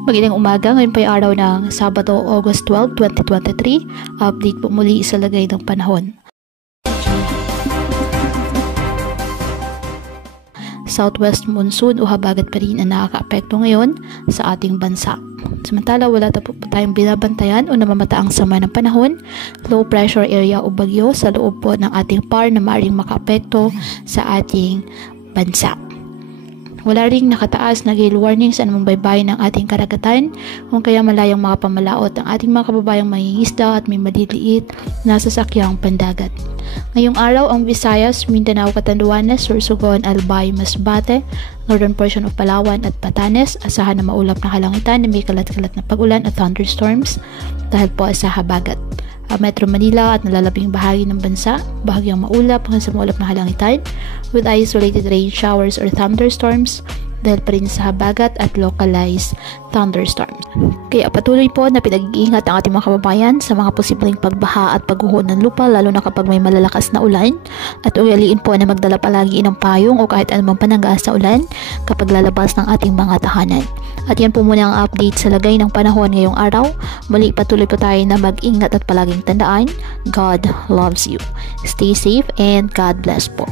Magandang umaga, ngayon pa yung araw ng Sabado, August 12, 2023. Update po muli sa lagay ng panahon. Southwest monsoon o habagat pa rin ang nakaka-apekto ngayon sa ating bansa. Samantala, wala po tayong binabantayan o namamataang sama ng panahon, low pressure area o bagyo sa loob po ng ating PAR na maaaring maka-apekto sa ating bansa. Wala ring nakataas na gale warning sa anumang baybayin ng ating karagatan kung kaya malayang makapamalaot ang ating mga kababayang mangingisda at may maliliit na sasakyang pandagat. Ngayong araw, ang Visayas, Mindanao, Catanduanes, Sorsogon, Albay, Masbate, northern portion of Palawan at Batanes, asahan na maulap na kalangitan na may kalat-kalat na pag-ulan at thunderstorms dahil po sa habagat. Metro Manila at nalalabing bahagi ng bansa, bahagyang maulap hanggang sa maulap na kalangitan with isolated rain showers or thunderstorms dahil pa rin sa habagat at localized thunderstorms. Kaya patuloy po na pinag-iingat ang ating mga kababayan sa mga posibleng pagbaha at pagguho ng lupa lalo na kapag may malalakas na ulan at ugaliin po na magdala palagi ng payong o kahit anumang pananggaas sa ulan kapag lalabas ng ating mga tahanan. At yan po muna ang update sa lagay ng panahon ngayong araw. Muli patuloy po tayo na mag-ingat at palaging tandaan, God loves you. Stay safe and God bless po.